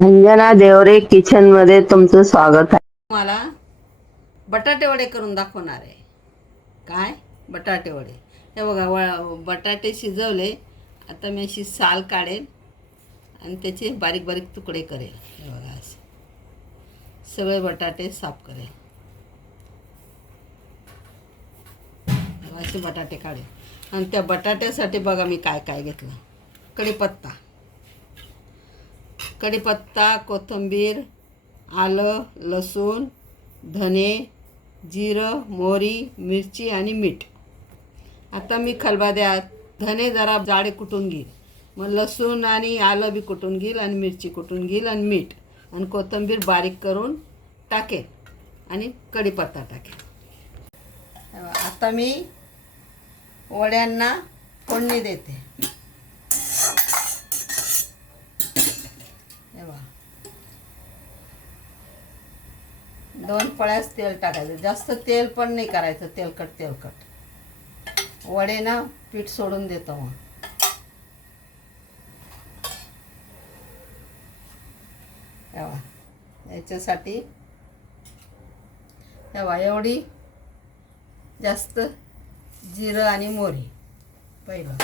Anjana Deore kitchen मध्ये तुमचं स्वागत आहे. मला बटाटे वडे करून दाखवणार आहे. काय बटाटे वडे, हे बघा बटाटे शिजवले. आता मी अशी साल काढेल आणि त्याचे बारीक बारीक तुकडे करेल. हे बघा असे सगळे बटाटे साफ करेल. असे बटाटे काढेल आणि त्या बटाट्यासाठी बघा मी काय काय घेतलं. कढीपत्ता, कोथिंबीर, आलं, लसूण, धने, जिरं, मोहरी, मिरची आणि मीठ. आता मी खलबत्त्यात धने जरा जाडे कुटून घेईल, मग लसूण आणि आलं बी कुटून घेईल आणि मिरची कुटून घेईल आणि मीठ आणि कोथिंबीर बारीक करून टाकेल आणि कढीपत्ता टाकेल. आता मी वड्यांना फोडणी देते. दोन पळ्यास तेल टाकायचं, जास्त तेल पण नाही करायचं, तेलकट. वडे ना पीठ सोडून देतो. मग याच्यासाठी एवढी जास्त जिरं आणि मोहरी पहिलं.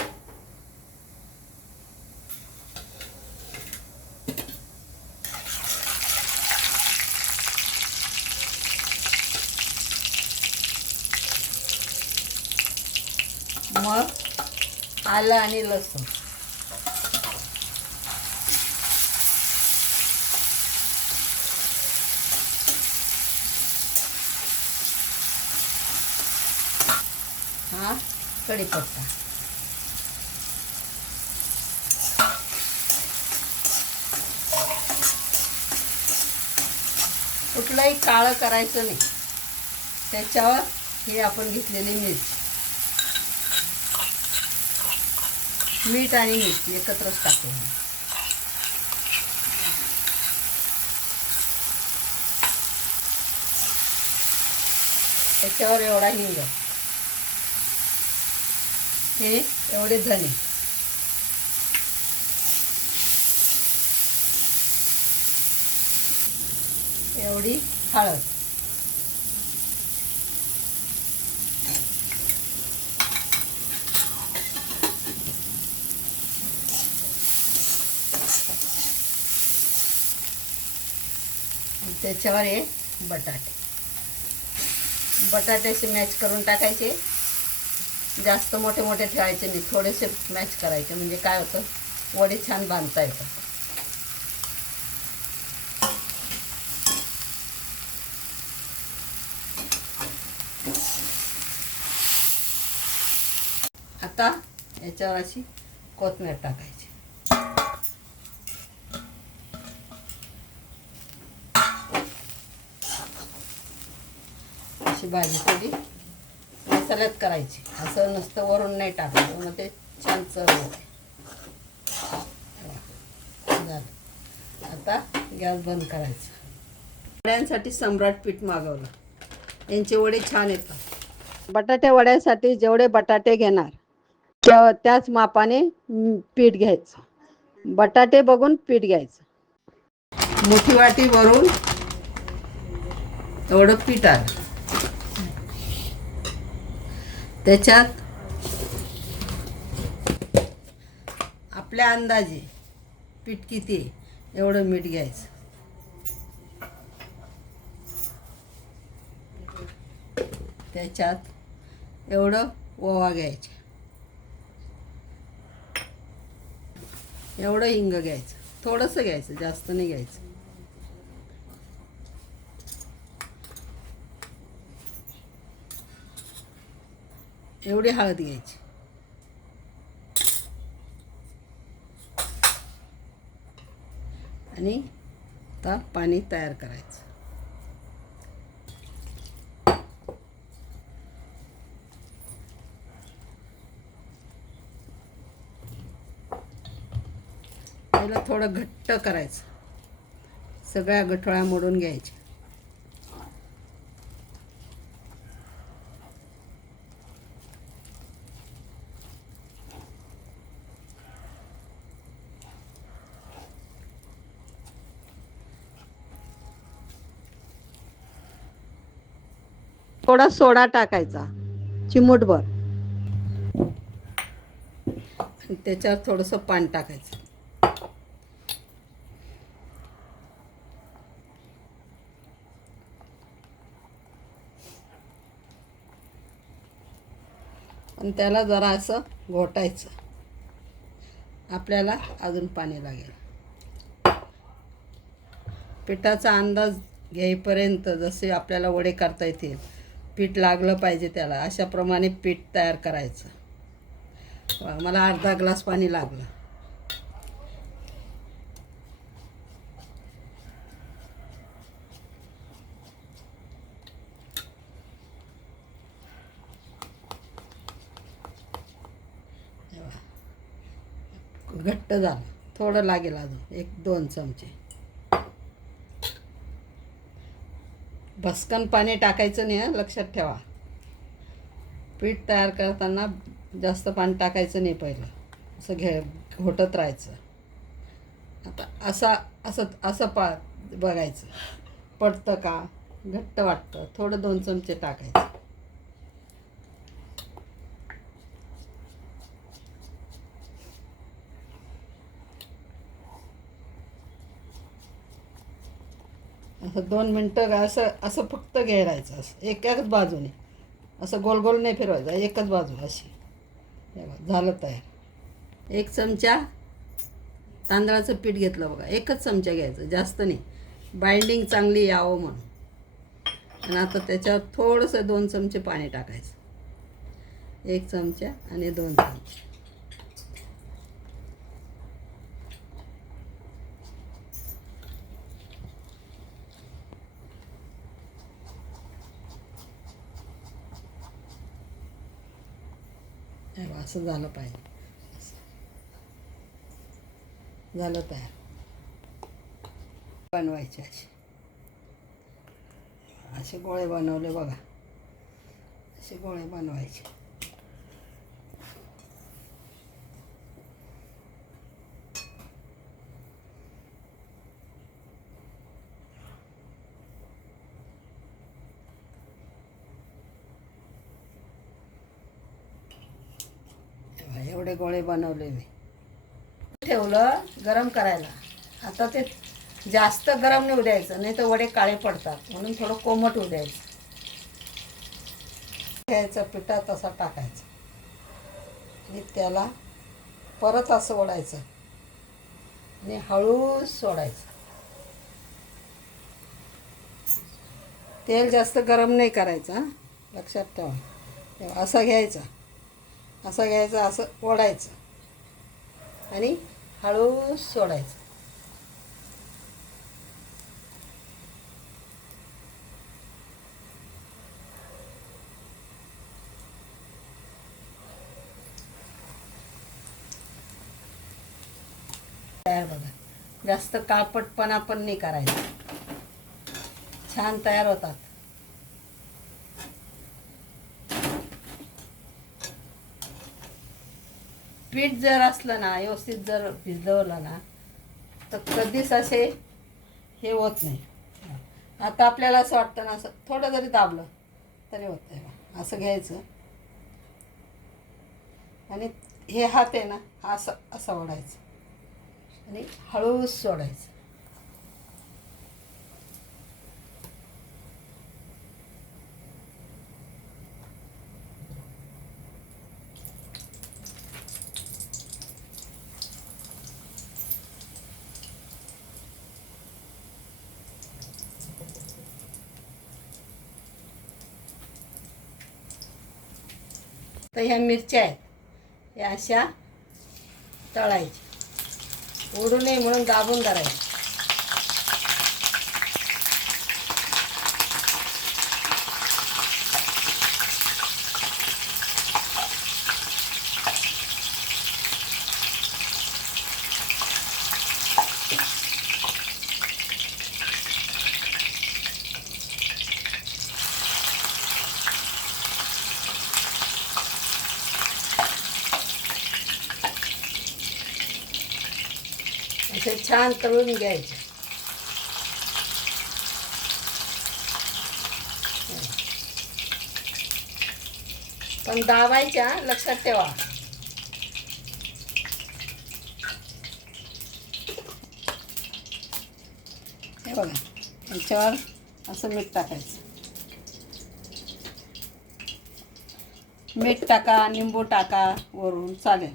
मग आलं आणि लसूण. हा कढीपत्ता. कुठलंही काळं करायचं नाही. त्याच्यावर हे आपण घेतलेली मिरची, मीठ आणि मीठ एकत्रच टाकू. त्याच्यावर एवढा हिंग, हे एवढे धने, एवढी हळद, त्याच्यावर हे बटाट्याचे मॅच करून टाकायचे. जास्त मोठे मोठे ठेवायचे नाही, थोडेसे मॅच करायचे, म्हणजे काय होतं, वडे छान बांधता येतात. आता याच्यावर अशी कोथिंबीर टाकायची. अशी भाजी थोडी मसाल्यात करायची, असं नुसतं वरून नाही टाकायचं, मग ते छान चव येते. आता गॅस बंद करायचा. वड्यांसाठी सम्राट पीठ मागवलं. यांचे वडे छान येतात. बटाटे वड्यासाठी जेवढे बटाटे घेणार त्याच मापाने पीठ घ्यायचं. बटाटे बघून पीठ घ्यायचं. मोठी वाटी भरून एवढं पीठ आलं. त्याच्यात आपल्या अंदाजे पीठ किती एवढं मीठ घ्यायचं. त्याच्यात एवढं ओवा घ्यायचे, एवढं हिंग घ्यायचं, थोडंसं घ्यायचं, जास्त नाही घ्यायचं. एवढी हळद घ्यायची आणि आता पाणी तयार करायचं. पहिलं थोडं घट्ट करायचं, सगळ्या गठोळ्या मोडून घ्यायच्या. थोडा सोडा टाकायचा, चिमूटभर. आणि त्याच्यावर थोडंसं पाणी टाकायचं. आणि त्याला जरा असं घोटायचं. आपल्याला अजून पाणी लागेल. पिठाचा अंदाज घेईपर्यंत जसे आपल्याला वडे करता येतील, पीठ लागलं पाहिजे त्याला, अशाप्रमाणे पीठ तयार करायचं. मला अर्धा ग्लास पाणी लागलं. घट्ट झालं. थोडं लागेल अजून, 1-2 चमचे. भस्कन पाणी टाकायचं नाही, लक्षात ठेवा. पीठ तयार करताना जास्त पाणी टाकायचं नाही. पहिलं असं घोटत राहायचं. आता असं बघायचं, पडतं का, घट्ट वाटतं, थोडं 2 चमचे टाकायचं. असं 2 मिनटं असं फक्त घेरायचं. असं एकाच बाजूने, असं गोल गोल नाही फिरवायचं, एकच बाजू अशी. झालं तयार. 1 चमचा तांदळाचं पीठ घेतलं बघा. 1च चमचा घ्यायचं, जास्त नाही, बाइंडिंग चांगली यावं म्हणून. आणि आता त्याच्यावर थोडंसं 2 चमचे पाणी टाकायचं. 1 चमचा आणि 2 चमचे. असं झालं पाहिजे. झालं तयार. बनवायचे असे गोळे बनवले बघा. असे गोळे बनवायचे. एवढे गोळे बनवले मी. ठेवलं गरम करायला. आता ते जास्त गरम नाही होऊ द्यायचं, नाही तर वडे काळे पडतात. म्हणून थोडं कोमट होऊ द्यायचं. घ्यायचं पिठात तसा टाकायचं आणि त्याला परत असं ओढायचं आणि हळूच सोडायचं. तेल जास्त गरम नाही करायचं, लक्षात ठेवा. असं घ्यायचं, असं ओढायचं आणि हळूच सोडायचं. तयार बघा. जास्त काळपटपणा पण नाही करायचा. छान तयार होतात. पीठ जर असलं ना, व्यवस्थित जर भिजवलं ना, तर कधीच असे हे होत नाही. आता आपल्याला असं वाटतं ना, असं थोडं जरी दाबलं तरी होत नाही. असं घ्यायचं आणि हे हात आहे ना, असं ओढायचं आणि हळूच सोडायचं. तर ह्या मिरच्या आहेत, या अशा तळायच्या. ओढू नये म्हणून दाबून धरायचं. असे छान तळून घ्यायचे. पण दाबायच्या लक्षात ठेवा. हे बघा, याच्यावर असं मीठ टाकायचं. मीठ टाका, निंबू टाका वरून, चालेल.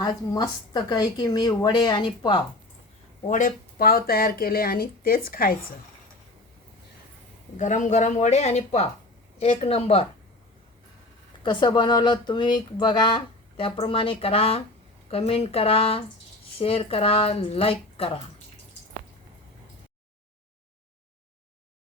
आज मस्त काही की मी वडे आणि पाव तयार केले आणि तेच खायचं. गरम गरम वडे आणि पाव, एक नंबर. कसं बनवलं तुम्ही बघा, त्याप्रमाणे करा. कमेंट करा, शेअर करा, लाईक करा.